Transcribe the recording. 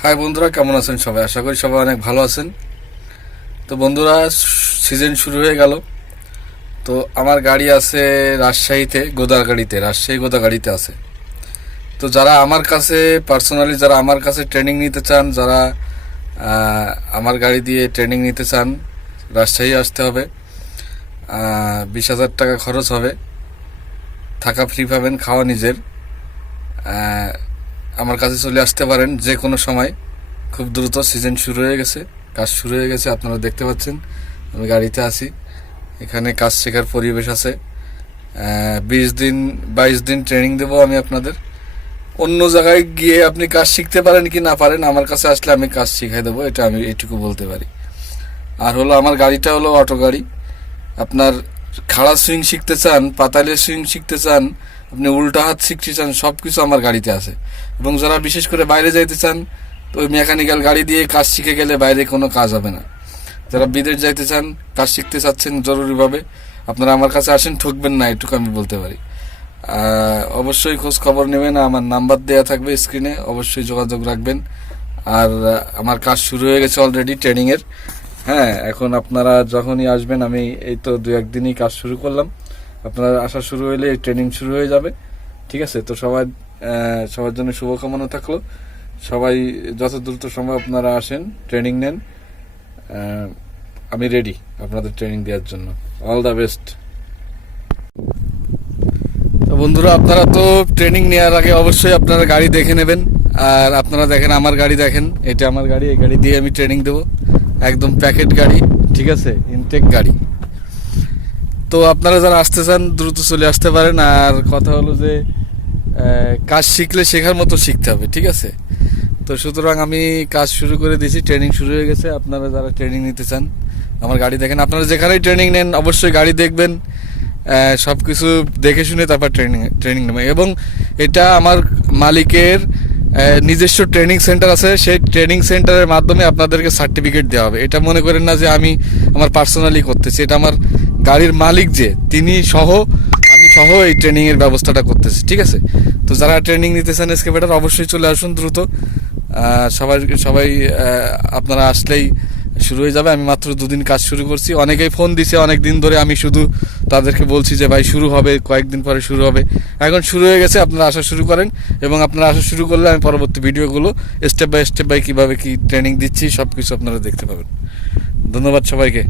High বন্ধুরা, কেমন আছেন সবাই? আশা করি সবাই অনেক ভালো আছেন। তো বন্ধুরা সিজন শুরু হয়ে গেল। তো আমার গাড়ি আছে রাজশাহীতে গোদাগাড়িতে রাজশাহী গোদাগাড়িতে আছে। তো যারা আমার কাছে পার্সোনালি যারা আমার কাছে ট্রেনিং নিতে চান, যারা আমার গাড়ি দিয়ে ট্রেনিং নিতে চান, রাজশাহী আসতে হবে। বিশ হাজার টাকা খরচ হবে। থাকা ফ্রি পাবেন, খাওয়া নিজের। আমার কাছে চলে আসতে পারেন যে কোনো সময়। খুব দ্রুত সিজন শুরু হয়ে গেছে, কাজ শুরু হয়ে গেছে, আপনারা দেখতে পাচ্ছেন, আমি গাড়িতে আছি। এখানে কাজ শেখার পরিবেশ আছে। বিশ দিন, বাইশ দিন ট্রেনিং দেবো আমি আপনাদের। অন্য জায়গায় গিয়ে আপনি কাজ শিখতে পারেন কি না পারেন, আমার কাছে আসলে আমি কাজ শিখাই দেবো, এটা আমি এইটুকু বলতে পারি। আর হলো আমার গাড়িটা হলো অটো গাড়ি। আপনার খাড়া সুইং শিখতে চান, পাতালে সুইং শিখতে চান, আপনি উল্টা হাত শিখতে চান সব কিছু আমার গাড়িতে আছে। এবং যারা বিশেষ করে বাইরে যাইতে চান, তো ওই মেকানিক্যাল গাড়ি দিয়ে কাজ শিখে গেলে বাইরে কোনো কাজ হবে না। যারা বিদেশ যাইতে চান, কাজ শিখতে চাচ্ছেন জরুরিভাবে, আপনারা আমার কাছে আসেন, ঠকবেন না, এটুকু আমি বলতে পারি। অবশ্যই খোঁজ খবর নেবেন, আমার নাম্বার দেওয়া থাকবে স্ক্রিনে অবশ্যই যোগাযোগ রাখবেন। আর আমার কাজ শুরু হয়ে গেছে অলরেডি ট্রেনিংয়ের হ্যাঁ এখন আপনারা যখনই আসবেন, আমি এই তো দু একদিনই কাজ শুরু করলাম। আপনারা আসা শুরু হলে ট্রেনিং শুরু হয়ে যাবে। ঠিক আছে? তো সবাই সবার জন্য শুভকামনা থাকল। সবাই যত দ্রুত সম্ভব আপনারা আসেন ট্রেনিং নেন। আমি রেডি আপনাদের ট্রেনিং দেওয়ার জন্য। অল দ্য বেস্ট বন্ধুরা, আপনারা তো ট্রেনিং নেওয়ার আগে অবশ্যই আপনারা গাড়ি দেখে নেবেন। আর আপনারা দেখেন, আমার গাড়ি দেখেন। এটা আমার গাড়ি, এই গাড়ি দিয়ে আমি ট্রেনিং দেবো। একদম প্যাকেট গাড়ি, ঠিক আছে? ইনটেক গাড়ি। তো আপনারা যারা আসতে চান, দ্রুত চলে আসতে পারেন। আর কথা হলো যে কাজ শিখলে শেখার মতো শিখতে হবে, ঠিক আছে? তো সুতরাং আমি কাজ শুরু করে দিয়েছি ট্রেনিং শুরু হয়ে গেছে। আপনারা যারা ট্রেনিং নিতে চান, আমার গাড়ি দেখেন। আপনারা যেখানেই ট্রেনিং নেন, অবশ্যই গাড়ি দেখবেন। সব কিছু দেখে শুনে তারপর ট্রেনিং ট্রেনিং নেবেন। এবং এটা আমার মালিকের নিজস্ব ট্রেনিং সেন্টার আছে। সেই ট্রেনিং সেন্টারের মাধ্যমে আপনাদেরকে সার্টিফিকেট দেওয়া হবে। এটা মনে করেন না যে আমি আমার পার্সোনালি করতেছি। এটা আমার গাড়ির মালিক যে, তিনি সহ, আমি সহ এই ট্রেনিংয়ের ব্যবস্থাটা করতেছি, ঠিক আছে? তো যারা ট্রেনিং নিতেছেন চান এসকেভেটার অবশ্যই চলে আসুন দ্রুত। সবাই সবাই আপনারা আসলেই শুরু হয়ে যাবে। আমি মাত্র দুদিন কাজ শুরু করছি। অনেকেই ফোন দিছে, অনেক দিন ধরে আমি শুধু তাদেরকে বলছি যে, ভাই, শুরু হবে, কয়েকদিন পরে শুরু হবে। এখন শুরু হয়ে গেছে, আপনারা আসা শুরু করেন এবং আপনারা আসা শুরু করলে আমি পরবর্তী ভিডিওগুলো স্টেপ বাই স্টেপ বাই কীভাবে কী ট্রেনিং দিচ্ছি সব কিছু আপনারা দেখতে পাবেন। ধন্যবাদ সবাইকে।